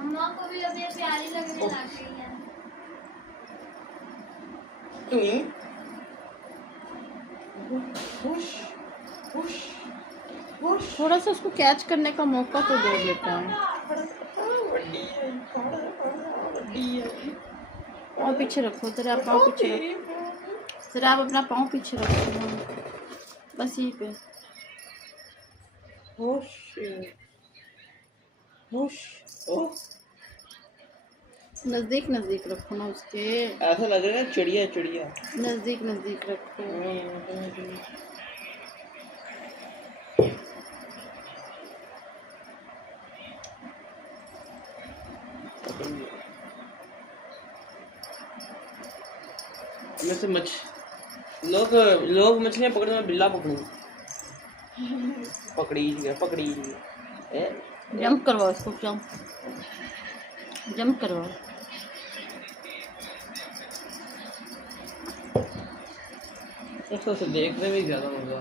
मम्मा को भी अब ये प्यारी लगने लग गई है। खुश खुश खुश। थोड़ा सा उसको कैच करने का मौका तो दो बेटा। पाँव पीछे रखो, तेरा पाँव पीछे रखो, तेरा आप अपना पाँव पीछे रखो, बस यहीं पे। खुश खुश। नजदीक नजदीक रखो ना उसके, ऐसा लग रहा है चिड़िया चिड़िया। नजदीक नजदीक रखो। में से लोग मछलियाँ पकड़ने में बिल्ला पकड़ू पकड़ी गया। जंप करवाओ इसको, जंप करवाओ। देखने में ज्यादा मजा